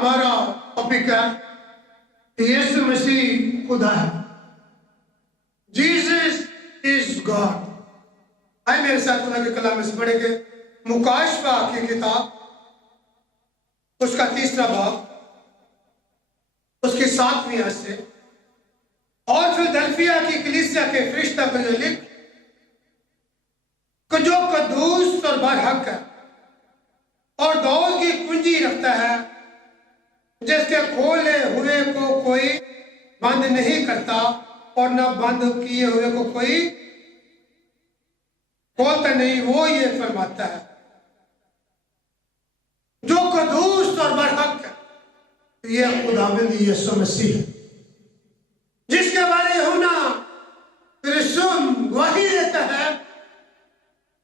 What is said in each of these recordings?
ہمارا ٹاپک ہے یسوع مسیح خدا ہے. Jesus is God. آئے میرے ساتھ خدا کے کلام سے پڑھیں گے مکاشفہ کی کتاب اس کا 3 باب اس کی 7ویں آیت سے. اور فلدلفیا کی کلیسیا کے فرشتہ کو یہ لکھ کہ جو قدوس اور برحق ہے اور دور کی کنجی رکھتا ہے جس کے کھولے ہوئے کو کوئی بند نہیں کرتا اور نہ بند کیے ہوئے کو کوئی کھولتا نہیں. وہ یہ فرماتا ہے جو قدوس اور برحق ہے یہ خداوند یسوع مسیح ہے جس کے بارے ہونا رسول گواہی دیتا ہے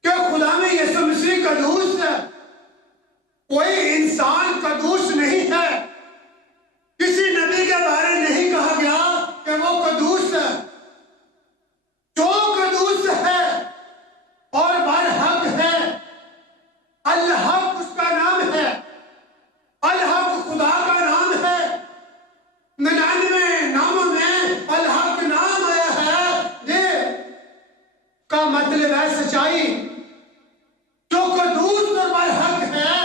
کہ خداوند یسوع مسیح قدوس ہے. کوئی انسان قدوس نہیں ہے. کسی نبی کے بارے نہیں کہا گیا کہ وہ قدوس ہے. جو قدوس ہے اور برحق ہے الحق اس کا نام ہے. الحق خدا کا نام ہے. 99 ناموں میں الحق نام آیا ہے. یہ کا مطلب ہے سچائی. جو قدوس اور برحق ہے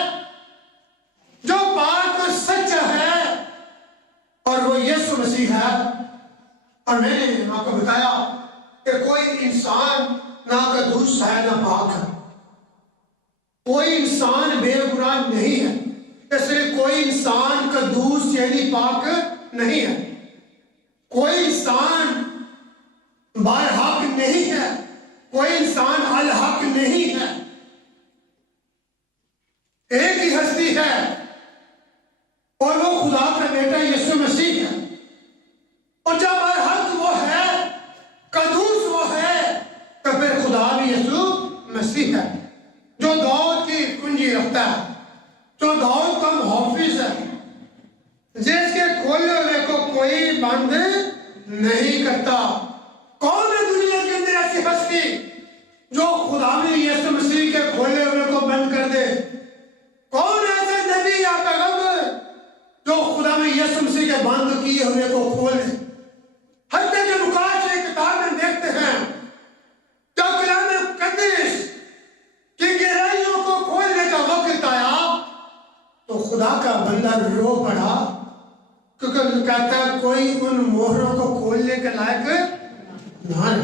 جو پاک اور سچا ہے اور وہ یسوع مسیح ہے. اور میں نے آپ کو بتایا کہ کوئی انسان نہ قدوس ہے نہ پاک ہے. کوئی انسان بے گناہ نہیں ہے. اس لیے کوئی انسان قدوس یعنی پاک نہیں ہے. کوئی انسان برحق نہیں ہے. کوئی انسان الحق نہیں ہے. ایک ہی ہستی ہے اور وہ خدا کا بیٹا یسوع مسیح ہے. اور جب برحق وہ ہے قدوس وہ ہے تو پھر خدا بھی یسوع مسیح ہے جو دور کی کنجی رکھتا ہے جو دور کا محافظ ہے جس کے کھولے ہوئے کو کوئی بند نہیں کرتا. کون ہے دنیا کے اندر ایسی ہستی جو خدا میں یسوع مسیح کے کھولے ہوئے کو بند کر دے؟ کون ایسا نبی یا پیغمبر جو خدا میں یسوع مسیح کے بند کیے ہوئے کو کھول دے؟ حتیٰ کہ مکاشفہ کتاب میں دیکھتے ہیں جب کلام مقدس کی گہرائیوں کو کھولنے کا وقت آیا تو خدا کا بندہ رو پڑا کیونکہ کہتا ہے کوئی ان مہروں کو کھولنے کے لائق نہ ہے.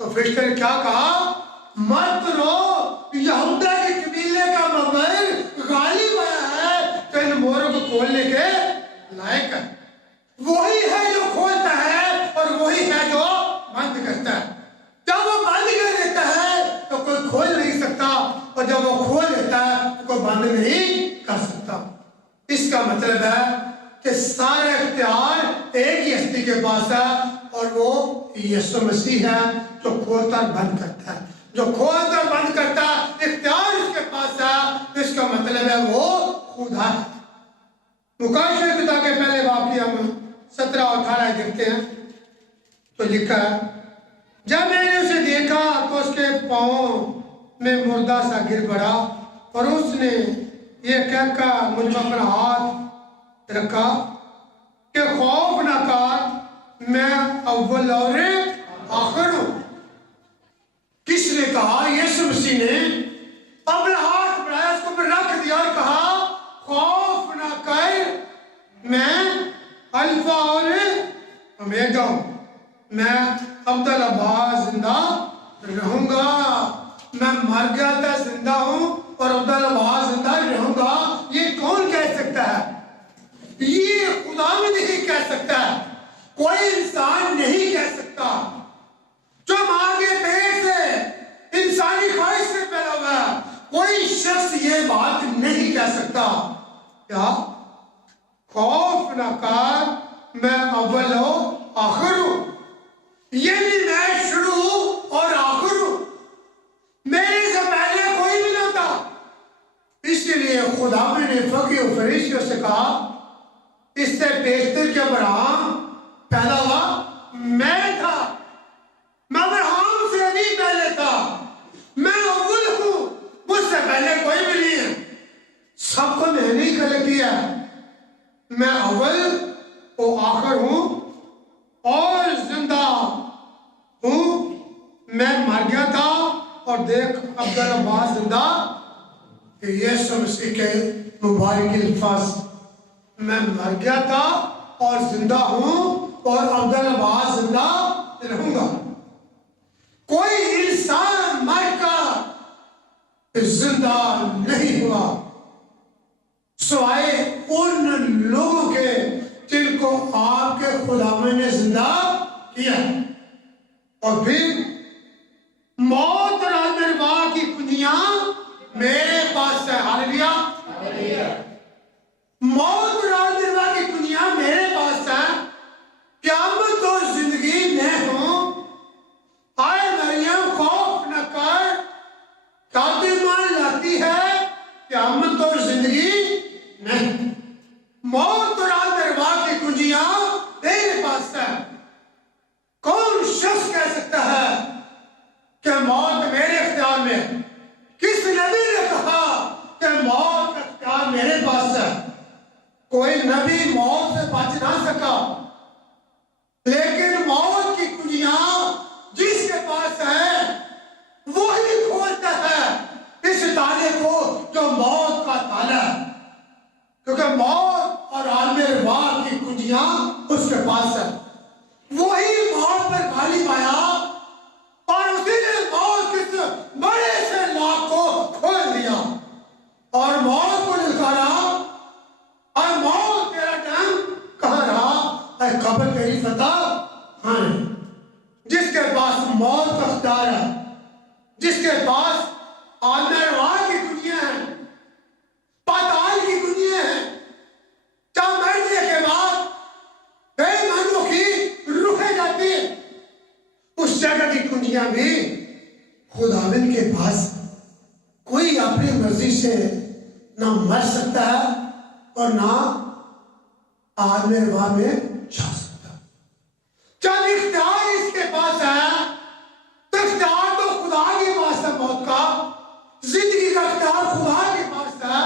تو فرشتے نے کیا کہا؟ مت رو، یہودا کے قبیلے کا مبر غالب آیا ہے تو ان مہروں کو کھولنے کے لائق ہے. وہی ہے جو کھولتا ہے اور وہی ہے جو بند کرتا ہے. جب وہ بند کر دیتا ہے تو کوئی کھول نہیں سکتا اور جب وہ کھول دیتا ہے تو کوئی بند نہیں کر سکتا. اس کا مطلب ہے کہ سارے اختیار ایک ہی ہستی کے پاس ہے اور وہ یسوع مسیح ہے جو کھولتا اور بند کرتا ہے. جو کھولتا اور بند کرتا ہے اختیار اس کے پاس ہے. اس کا مطلب ہے وہ خدا ہے. مکاشفہ کتاب کے پہلے باب کی ہم 17 اور 18 دیکھتے ہیں تو لکھا ہے جب میں نے اسے دیکھا تو اس کے پاؤں میں مردہ سا گر پڑا اور اس نے یہ کہہ کر مجھ پر اپنا ہاتھ رکھا کہ خوف نہ کر میں اول اور آخر ہوں. کس نے کہا؟ یسوع مسیح نے اپنا ہاتھ بڑھایا اس کو پھر رکھ دیا اور کہا خوف نہ کر میں الفا اور اومیگا ہوں. میں ابدالآباد زندہ رہوں گا. میں مر گیا تھا زندہ ہوں اور ابدالآباد زندہ رہوں گا. یہ کون کہہ سکتا ہے؟ یہ خدا بھی نہیں کہہ سکتا ہے. کوئی انسان نہیں کہہ سکتا. جو ماں کے پیٹ سے انسانی خواہش سے پیدا ہوا ہے کوئی شخص یہ بات نہیں کہہ سکتا. کیا؟ خوف نہ کر میں اول و آخر ہوں. یعنی میں شروع اور آخر ہوں. میرے سے پہلے کوئی بھی نہ تھا. اس لیے خدا نے فقیہ و فریسیوں سے کہا اس سے بیشتر کہ ابراہیم پیدا ہوا میں تھا. میں ابراہیم سے بھی پہلے تھا. میں اول ہوں. مجھ سے پہلے کوئی بھی نہیں ہے. سب کو میں نے خلق کیا. اب دیکھ عبدالعباس زندہ کہ یسوع مسیح کے مبارک الفاظ، میں مر گیا تھا اور زندہ ہوں اور عبدالعباس زندہ رہوں گا۔ کوئی انسان مر کر زندہ نہیں ہوا سوائے ان لوگوں کے جن کو آپ کے خداوند نے زندہ کیا۔ اور پھر موت اور عالم ارواح کی کنجیاں میرے پاس ہے۔ ہاللویا۔ موت اور عالم ارواح کی کنجیاں میرے پاس ہے، قیامت اور زندگی میں ہوں۔ آئے مریم خوف نہ کر، کیا تو ایمان لاتی ہے قیامت اور زندگی نہیں؟ موت اور عالم ارواح کی کنجیاں میرے پاس ہے۔ کون شخص کہہ سکتا ہے کہ موت میرے اختیار میں؟ کس نبی نے کہا کہ موت کا اختیار میرے پاس ہے؟ کوئی نبی موت سے بچ نہ سکا، لیکن موت کی کنجیاں جس کے پاس ہے وہی کھولتا ہے اس تالے کو جو موت کا تالا ہے، کیونکہ موت اور عالم ارواح کی کنجیاں اس کے پاس ہے۔ وہی موت پر غالب آیا اور اسی نے موت کے بڑے سے لاک کو کھول دیا اور موت کو للکارا، اور موت تیرا ٹائم کہاں رہا؟ اے قبر تیری فتح ہاں۔ جس کے پاس موت کا اختیار ہے، جس کے پاس عالم ارواح کی کنجیاں ہیں، پاتال کی کنجیاں ہیں، جب مرنے کے بعد بے ایمانوں کی روحیں جاتی ہیں، اس جگہ کی کنجیاں بھی خداوند کے پاس۔ کوئی اپنی مرضی سے نہ مر سکتا ہے اور نہ عالم ارواح میں جا سکتا۔ جب اختیار اس کے پاس ہے تو اختیار تو خدا کے پاس ہے، موت کا، زندگی کا اختیار خدا کے پاس ہے۔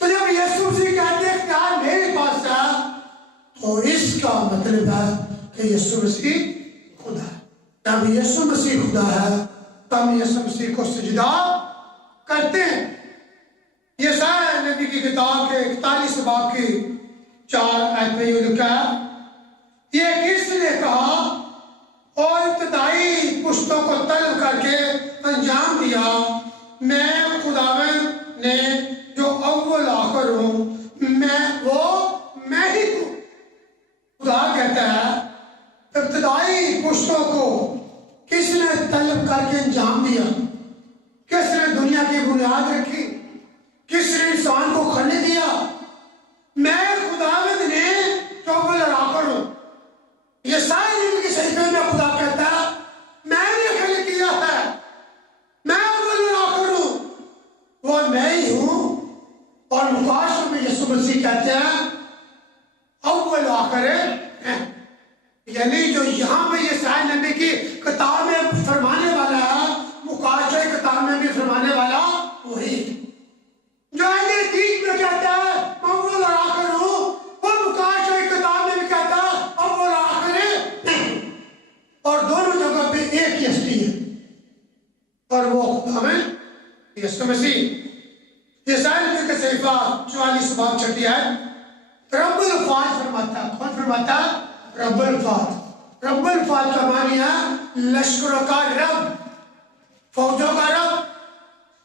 تو جب یسوع مسیح کہتے ہیں اختیار میرے پاس ہے، تو اس کا مطلب ہے کہ یسوع مسیح خدا ہے۔ جب یسوع مسیح خدا ہے تب یسوع مسیح کو سجدہ کرتے ہیں۔ یسایا نبی کی کتاب کے 41 باب کی 4 آیت میں یہ لکھا ہے، یہ کس نے کہا اور ابتدائی پشتوں کو طلب کر کے انجام دیا، میں خداوند نے جو اول آخر ہوں، میں ہی ہوں۔ خدا کہتا ہے ابتدائی پشتوں کو کس نے طلب کر کے انجام دیا؟ کس نے دنیا کی بنیاد رکھی؟ کس نے انسان کو کھلنے دیا؟ میں خداوند نے جو اول اور آخر ہوں۔ یہ ساری نبی کی صحیفے میں خدا کہتا ہے میں نے خلق کیا ہے، میں اول اور آخر ہوں، وہ میں ہی ہوں۔ اور مباشر میں یسوع مسیح کہتے ہیں اول و آخر ہے، یعنی جو یہاں پہ یہ ساری نبی کی کتاب میں فرمانے والا ہے، مقاشر کتاب میں بھی فرمانے والا وہی جو اہل حدیث میں کہتا ہے اول اور آخر ہوں، وہ مقاشر کتاب میں بھی کہتا ہے اول اور آخر ہے، اور دونوں جگہ پہ ایک ہی ہستی ہے اور وہ خداوند یسوع مسیح۔ یسایا نبی کا صحیفہ 44 باب 6 ہے، رب الفاظ فرماتا ہے۔ کون فرماتا ہے؟ رب الفاظ۔ رب الفاظ کا معنی ہے لشکروں کا رب، فوجوں کا رب،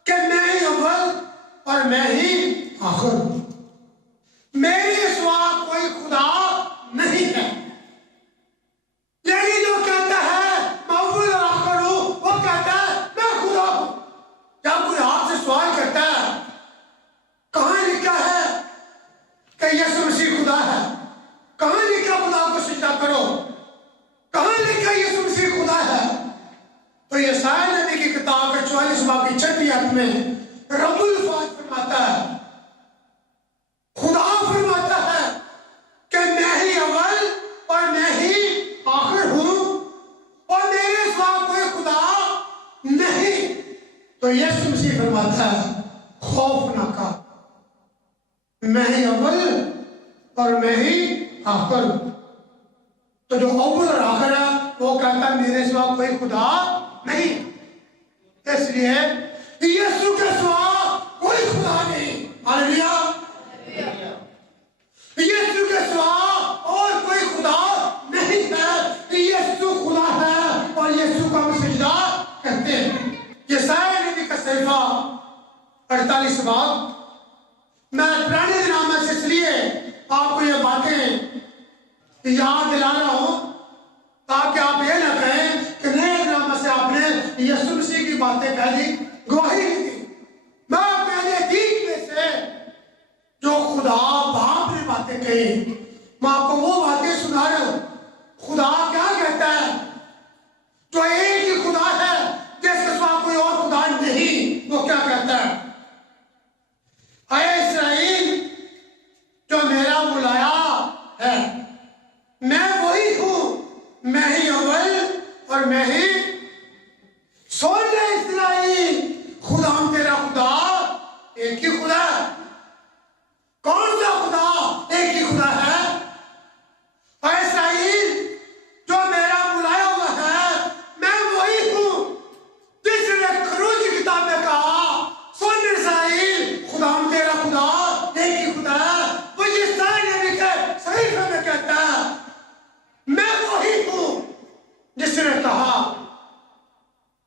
کہ میں ہی اول اور میں ہی آخر ہوں، میرے سوا کوئی خدا نہیں ہے۔ یعنی جو کہتا ہے میں اول اور آخر ہوں، وہ کہتا ہے میں خدا ہوں۔ جب کوئی آپ سے سوال کرتا ہے کہاں لکھا ہے کہ یسوع مسیح خدا ہے، کہاں لکھا خدا کو سجدہ کرو، کہاں لکھا یسوع مسیح خدا ہے، تو یسایا نبی کی کتاب کے 44 باب کی 6 آیت میں رب الفاظ فرماتا ہے، خدا فرماتا ہے کہ میں ہی اول اور میں ہی آخر ہوں اور میرے سوا کوئی خدا نہیں۔ تو یسوع مسیح فرماتا ہے خوف نہ کر، میں ہی اول اور میں ہی آخر ہوں۔ تو جو اول اور آخر ہے وہ کہتا ہے میرے سوا کوئی خدا نہیں۔ اس لیے یسوع کے سوا کوئی خدا نہیں. ہاللیلویا. یسوع کے سوا اور کوئی خدا نہیں ہے. یسوع خدا ہے اور یسوع کا ہم سجدہ کرتے ہیں. یسایا نبی کا صحیفہ 48 باب. میں پرانے دنوں میں سے اس لیے آپ کو یہ باتیں یاد دلا رہا ہوں تاکہ آپ یہ نہ کہیں کہ نئے دنوں میں سے آپ نے یسوع مسیح کی باتیں کہہ دی, گواہی دی. میں پہلے دین میں سے جو خدا باپ نے باتیں کہی, میں آپ کو وہ باتیں سنا رہا ہوں. خدا کیا کہتا ہے؟ جو ایک ہی خدا ہے جس کے سوا کوئی اور خدا نہیں, وہ کیا کہتا ہے؟ اے اسرائیل, جو میرا بلایا ہے, میں وہی ہوں, میں ہی اول اور میں ہی. سن لے اسرائیل, خدا تیرا خدا ایک ہی خدا ہے. کون سا خدا ایک ہی خدا ہے؟ اے اسرائیل, جو میرا بلایا ہوا ہے, میں وہی ہوں جس نے خروج کی کتاب میں کہا, سن اسرائیل, خدا تیرا خدا ایک ہی خدا ہے. وہ یسایا نبی کے صحیفے میں کہتا ہے, میں وہی ہوں جس نے کہا,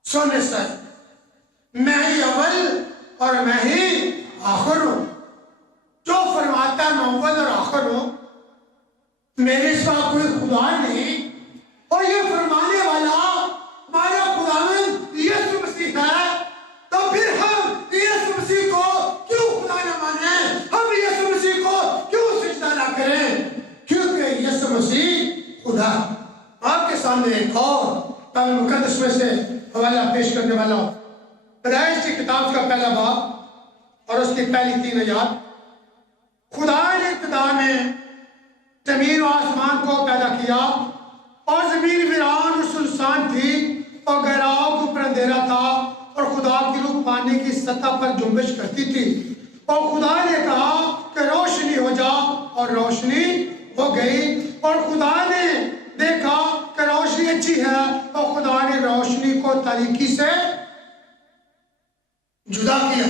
سن اسرائیل, میں ہی اول اور میں ہی آخر ہوں. جو فرماتا ہے میں اول اور آخر ہوں, میرے سوا کوئی خدا نہیں. اور یہ فرمانے والا ہمارا خداوند یسوع مسیح ہے. تو پھر ہم یسوع مسیح کو کیوں خدا نہ مانیں؟ ہم یسوع مسیح کو کیوں سجدہ نہ کریں؟ کیونکہ یسوع مسیح خدا. آپ کے سامنے ایک اور کلام مقدس میں سے حوالہ پیش کرنے والا ہوں. پیدائش کی کتاب کا پہلا باب اور اس کی پہلی 3 آیات. خدا نے ابتدا میں زمین و آسمان کو پیدا کیا, اور زمین ویران اور سنسان تھی, اور گہراؤں کے اوپر اندھیرا تھا, اور خدا کی روح پانی کی سطح پر جنبش کرتی تھی. اور خدا نے کہا کہ روشنی ہو جا, اور روشنی ہو گئی. اور خدا نے دیکھا کہ روشنی اچھی ہے, اور خدا نے روشنی کو تاریکی سے جدا کیا.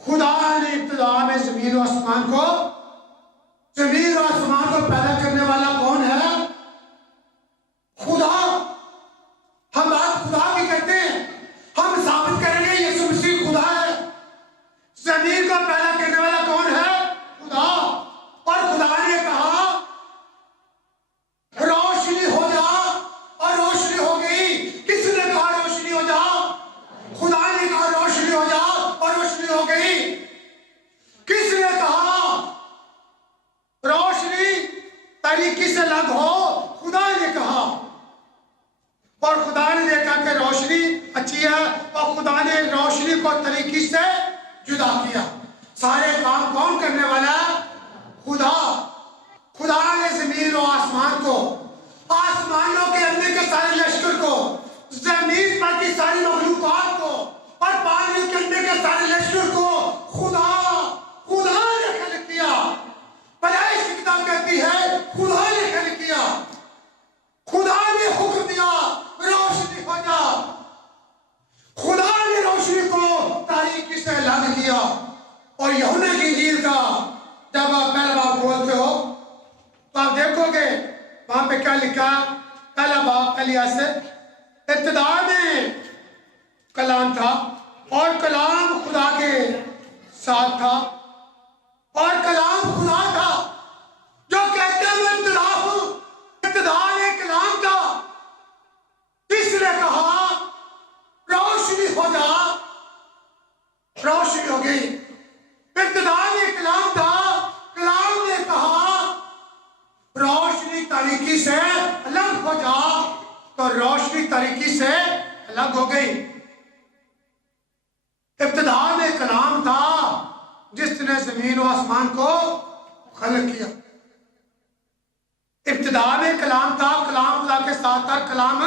خدا نے ابتدا میں زمین و آسمان کو پیدا کرنے والا کون ہے؟ خدا. ہم بات خدا کی کرتے ہیں, ہم ثابت کریں گے یسوع مسیح خدا ہے. زمین کو پیدا کرنے والا کون ہے؟ خدا. اور خدا نے کہا روشنی ہو جا, اور روشنی ہو گئی. کس نے کہا روشنی ہو جا؟ خدا نے کہا روشنی ہو جا, اور روشنی ہو گئی. کس نے کہا روشنی تاریکی سے الگ ہو؟ خدا نے کہا. اور خدا نے دیکھا کہ روشنی اچھی ہے, اور خدا نے روشنی کو تاریکی سے جدا کیا. سارے کام کون کرنے والا ہے؟ خدا. خدا نے زمین و آسمان کو, آسمانوں کے اندر کے سارے لشکر کو, زمین پر کی ساری مخلوقات کو, اور پانی کے اندر کے سارے لشکر کو خدا نے خلق کیا. پیدائش کی کتاب کہتی ہے خدا نے خلق کیا. خدا نے حکم دیا روشنی ہو جا. خدا نے روشنی کو تاریکی سے الگ کیا. اور یوحنا کی انجیل کا جب آپ پہلا باب کھولتے ہو تو آپ دیکھو گے وہاں پہ کیا لکھا. پہلا باب پہلی آیت سے, ابتدا میں کلام تھا, اور کلام خدا کے ساتھ تھا, اور کلام خدا تھا. جو کہتے ہیں میں ابتدا ہوں, ابتدا میں کلام تھا. کس نے کہا روشنی ہو جا, روشنی ہو گئی. ابتدا میں کلام تھا, کلام نے کہا روشنی تاریکی سے الگ ہو جا, تو روشنی تاریکی سے الگ ہو گئی. ابتدا میں کلام تھا جس نے زمین و آسمان کو خلق کیا. ابتدا میں کلام تھا, کلام خدا کے ساتھ تھا, کلام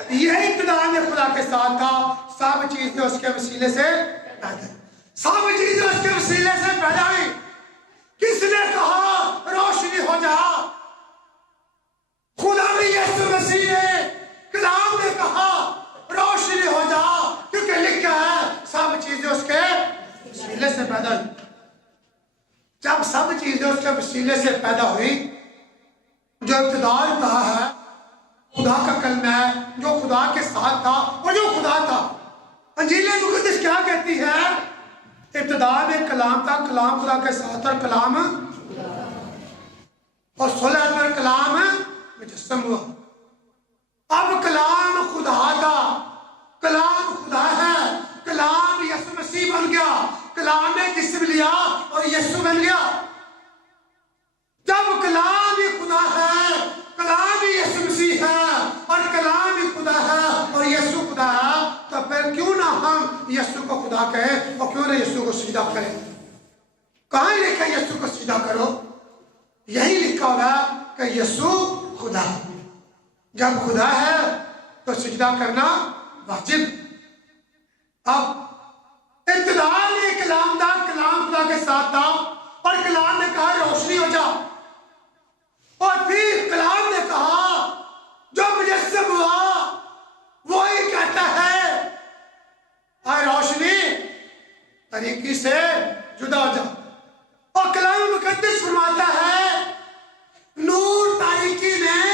یہ ابتدا میں خدا کے ساتھ تھا. سب چیزیں اس کے وسیلے سے پیدا, سب چیزیں اس کے وسیلے سے پیدا ہوئی. کس نے کہا روشنی ہو جا؟ خدا بھی یسوع مسیح نے, کلام نے کہا روشنی ہو وسیلے سے پیدا ہوئی. جب سب چیزیں اس کے وسیلے سے پیدا ہوئی، جو ابتداء کہا ہے خدا کا کلمہ ہے، جو خدا کے ساتھ تھا اور جو خدا تھا. انجیل مقدس کیا کہتی ہے؟ ابتداء میں کلام تھا، کلام خدا کے ساتھ، اور کلام اور صلح پر کلام مجسم ہوا. اب کلام خدا تھا، کلام خدا ہے، کلام یسوع مسیح بن گیا، کلام نے جسم لیا اور یسوع بن گیا. جب کلام ہی خدا ہے، کلام ہی یسوع مسیح ہے، اور کلام ہی خدا ہے اور یسوع خدا ہے، تو پھر کیوں نہ ہم یسوع کو خدا کہیں اور کیوں نہ یسوع کو سجدہ کریں؟ کہاں لکھا یسوع کو سجدہ کرو؟ یہی لکھا ہوا کہ یسوع خدا ہے. جب خدا ہے تو سجدہ کرنا واجب. اب ابتداء میں کلام تھا، کلام خدا کے ساتھ تھا، اور کلام نے کہا روشنی ہو جا، اور پھر کلام نے کہا جو مجسم ہوا وہی کہتا ہے اے روشنی تاریکی سے جدا ہو جا. اور کلام مقدس فرماتا ہے نور تاریکی میں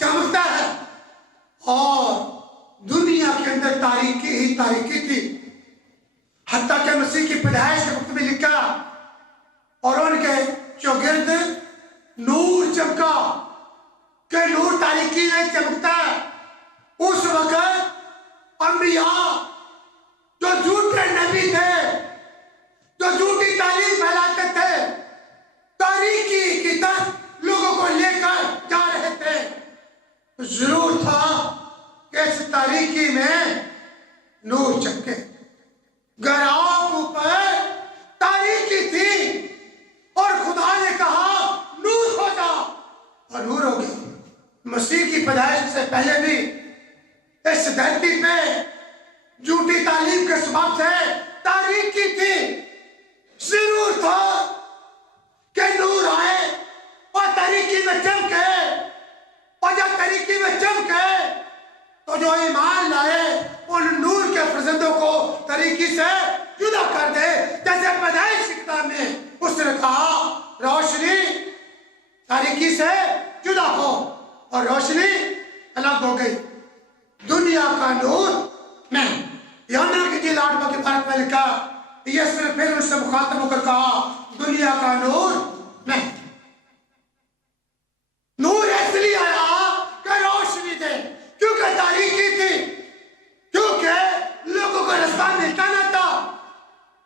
چمکتا ہے، اور دنیا کے اندر تاریکی ہی تاریکی تھی. حتیٰ کہ مسیح کی پیدائش کے وقت میں لکھا اور ان کے چوگرد نور چمکا کہ نور تاریکی میں چمکتا ہے. اس وقت انبیاء جو جھوٹے نبی تھے، جو جھوٹی تعلیم پھیلاتے تھے، تاریکی کی طرف لوگوں کو لے کر جا رہے تھے. ضرور تھا کہ اس تاریکی میں نور چمکے. گر آپ اوپر تاریکی تھی اور خدا نے کہا نور ہو جا، اور نور ہو گیا. مسیح کی پیدائش سے پہلے بھی اس دھرتی پہ جھوٹی تعلیم کے سبب سے تاریکی تھی. ضرور تھا کہ نور آئے اور تاریکی میں چمکے، اور جب تاریکی میں چمکے تو جو ایمان لائے ان نور کے فرزندوں کو تاریکی سے جدا کر دے. جیسے پیدائش کتاب میں اس نے کہا روشنی تاریکی سے جدا ہو، اور روشنی الگ ہو گئی. دنیا کا نور میں یوحنا کی انجیل 8 کے بارے میں لکھا، یسوع نے پھر اس سے مخاطب ہو کر کہا دنیا کا نور میں. نور اس لیے آیا کہ روشنی دے، کیونکہ تاریکی تھی، کیونکہ لوگوں کو رستہ ملتا نہ تھا.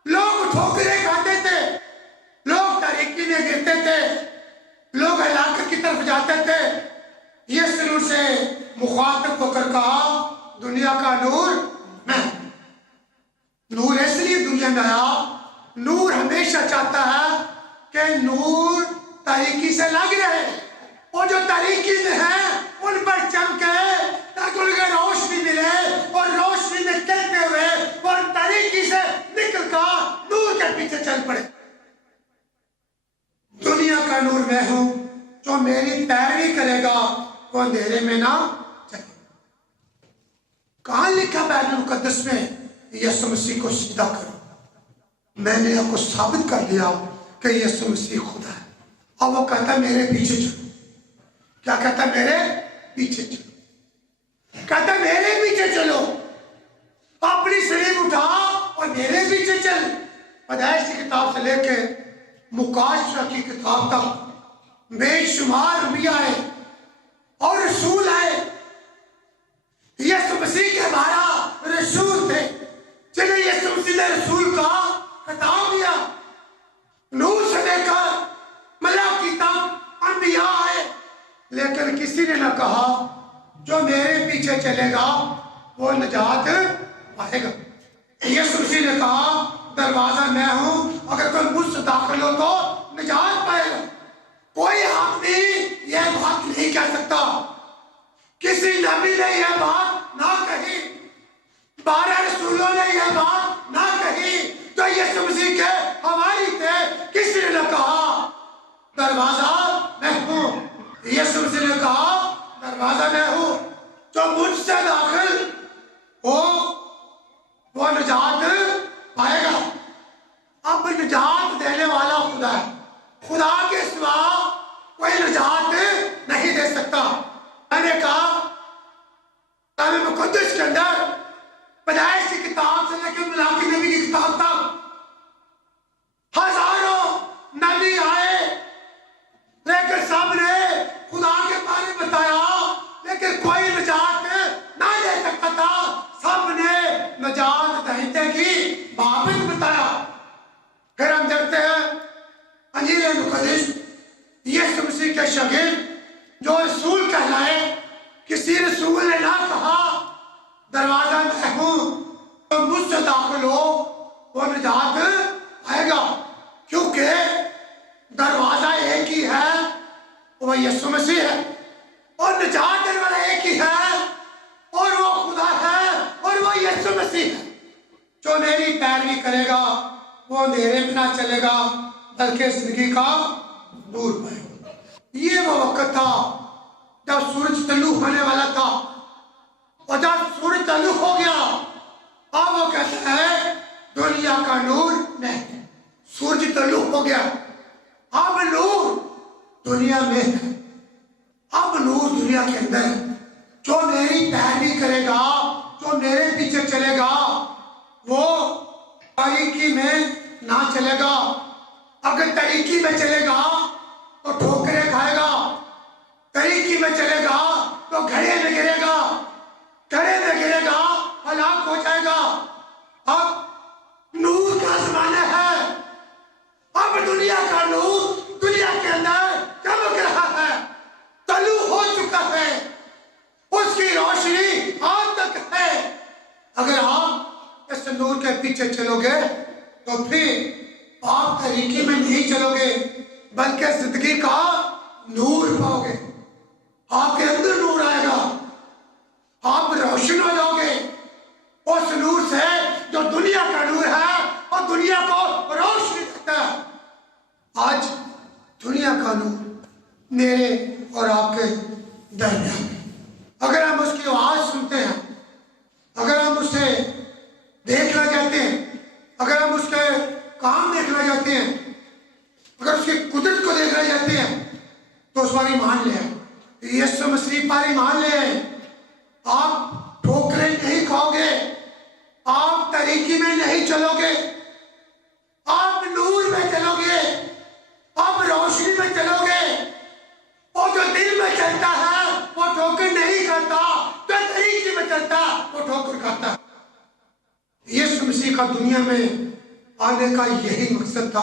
لوگ ٹھوکریں کھاتے تھے، لوگ تاریکی میں گرتے تھے، لوگ ہلاکت کی طرف جاتے تھے. یسوع سے مخاطب ہو کر کہا دنیا کا نور میں. نور اس لیے دنیا میں آیا، نور ہمیشہ چاہتا ہے کہ نور تاریکی سے لگ رہے، اور جو تاریکی میں ہے ان پر چمکے تاکہ ان کو روشنی ملے، اور روشنی میں چلتے ہوئے اور تاریکی سے نکل کر نور کے پیچھے چل پڑے. دنیا کا نور میں ہوں، جو میری پیروی کرے گا وہ اندھیرے میں نہ چلے. کہاں لکھا بائبل مقدس میں یسوع مسیح کو سجدہ کرو؟ میں نے آپ کو ثابت کر دیا کہ یسوع مسیح خدا ہے. اور وہ کہتا ہے میرے پیچھے چلو. کیا کہتا ہے؟ میرے پیچھے چلو. کہتا ہے میرے پیچھے چلو، اپنی سلیب اٹھا اور میرے پیچھے چل. پیدائش کی کتاب سے لے کے مکاشفہ کی کتاب تک بے شمار انبیاء آئے اور رسول آئے. یسوع مسیح کے 12 رسول تھے جنہیں یسوع مسیح نے رسول کا خطاب دیا. نور سے لے کر ملاکی تک انبیاء آئے، لیکن کسی نے نہ کہا جو میرے پیچھے چلے گا وہ نجات پائے گا. یسوع مسیح نے کہا دروازہ میں ہوں، اگر کوئی مجھ سے داخل ہو تو نجات پائے گا. کوئی آدمی یہ بات نہیں کہہ سکتا، کسی نبی نے یہ بات نہ کہی، 12 رسولوں نے یہ بات نہ کہی جو یسوع مسیح کے حواری تھے. کسی نے نہ کہا دروازہ میں ہوں. یسوع مسیح نے کہا دروازہ میں ہوں، جو مجھ سے داخل ہو وہ نجات پائے گا. اب کتاب سے لے کے ملاکی نبی کی کتاب تک ہزاروں نبی آئے، لیکن سب نے خدا کے بارے میں بتایا، لیکن کوئی نجات نہ دے سکتا تھا۔ سب نے نجات دہندے کی بابت بتایا۔ پھر ہم دیکھتے ہیں انجیل مقدس یسوع مسیح کے شاگرد جو رسول کہلائے، کسی رسول نے نہ کہا دروازہ میں ہوں تو مجھ سے داخل ہو وہ نجات آئے گا، کیونکہ دروازہ ایک ہی ہے، وہ یسوع مسیح ہے، اور نجات دینے والا ایک ہی ہے، اور وہ خدا ہے، اور وہ یسوع مسیح ہے۔ جو میری پیروی کرے گا وہ اندھیرے میں نہ چلے گا بلکہ زندگی کا نور پائے گا۔ یہ وہ وقت تھا جب سورج طلوع ہونے والا تھا، اور جب سورج طلوع ہو گیا اب وہ کہتا ہے دنیا کا نور میں ہے۔ سورج طلوع ہو گیا، اب نور دنیا میں ہے، اب نور دنیا کے اندر ہے۔ جو میری پیروی کرے گا، جو میرے پیچھے چلے گا، وہ تاریکی میں نہ چلے گا۔ اگر تاریکی میں چلے گا تو ٹھوکریں کھائے گا، تاریکی میں چلے گا تو گھڑے میں گرے گا، گھڑے میں گرے گا ہلاک ہو جائے گا۔ اب نور کا زمانہ ہے، اب دنیا کا نور دنیا کے اندر چمک رہا ہے، طلوع ہو چکا ہے، اس کی روشنی آج تک ہے۔ اگر آپ اس نور کے پیچھے چلو گے تو پھر آپ طریقے میں نہیں چلو گے بلکہ زندگی کا نور پاؤ گے۔ آپ کے اندر نور آئے گا، آپ روشن ہو جاؤ گے اس نور سے جو دنیا کا نور ہے اور دنیا کو روشنی دیتا ہے۔ آج دنیا کا نور میرے اور آپ کے درمیان ہے۔ اگر ہم اس کی آواز سنتے ہیں، اگر ہم اسے دیکھنا چاہتے ہیں، اگر ہم اس کے کام دیکھنا چاہتے ہیں، اگر اس کی قدرت کو دیکھنا چاہتے ہیں تو اس پر ایمان لے آئیں، یسوع مسیح پر ایمان لے آئیں۔ آپ ٹھوکریں نہیں کھاؤ گے، آپ طریقی میں نہیں چلو گے، آپ نور میں چلو گے، آپ روشنی میں چلو گے۔ اور جو دل میں چلتا ہے وہ ٹھوکر نہیں کھاتا، جو طریقے میں چلتا وہ ٹھوکر کھاتا۔ یسوع مسیح کا دنیا میں آنے کا یہی مقصد تھا۔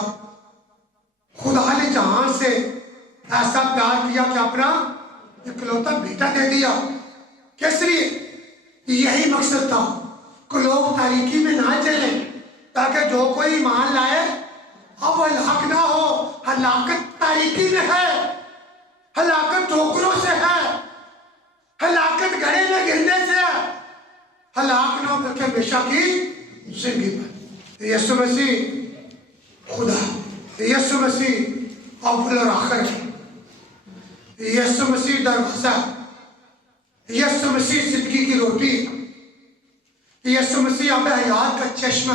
خدا نے جہان سے ایسا پیار کیا کہ اپنا اکلوتا بیٹا دے دیا۔ کس لیے؟ یہی مقصد تھا کہ لوگ تاریکی میں نہ چلیں، تاکہ جو کوئی ایمان لائے اب وہ ہلاک نہ ہو۔ ہلاکت تاریکی میں ہے، ہلاکت ٹھوکروں سے ہے، ہلاکت گڑھے میں گرنے سے ہے، ہلاک نہ ہو کر کے ہمیشہ کی زندگی پر۔ یسوع مسیح خدا، یسوع مسیح اول اور آخر ہے، یسوع مسیح دروازہ، یسوع مسیح زندگی کی روٹی، یسوع مسیح آب حیات کا چشمہ،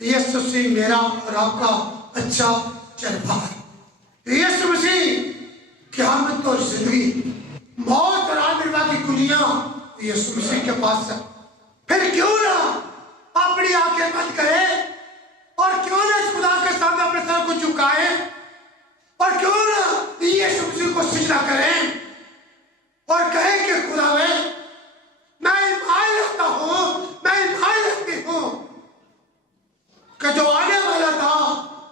یسوع مسیح میرا اور آپ کا اچھا چرواہا ہے۔ یسوع مسیح قیامت اور زندگی، موت اور آمروا کی کنیاں یسوع مسیح کے پاس ہے۔ پھر کیوں نہ اپنی آنکھیں بند کرے اور کیوں نہ اس خدا کے سامنے اپنے سر کو جھکائے اور کیوں نہ یسوع مسیح کو سجدہ کریں اور کہیں کہ خداوے میں ایمان رکھتا ہوں، میں ایمان رکھتی ہوں کہ جو آنے والا تھا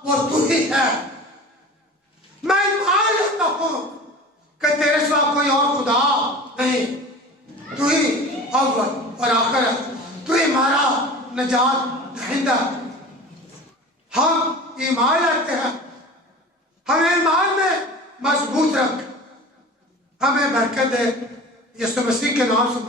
وہ تو ہی ہے۔ میں ایمان رکھتا ہوں کہ تیرے سوا کوئی اور خدا نہیں، تو ہی اول اور آخر ہے، تو ہی ہمارا نجات دہندہ۔ ہم ایمان رکھتے ہیں، ہمیں ایمان میں مضبوط رکھ، ہمیں برکت دے، یسوع مسیح کے نام سے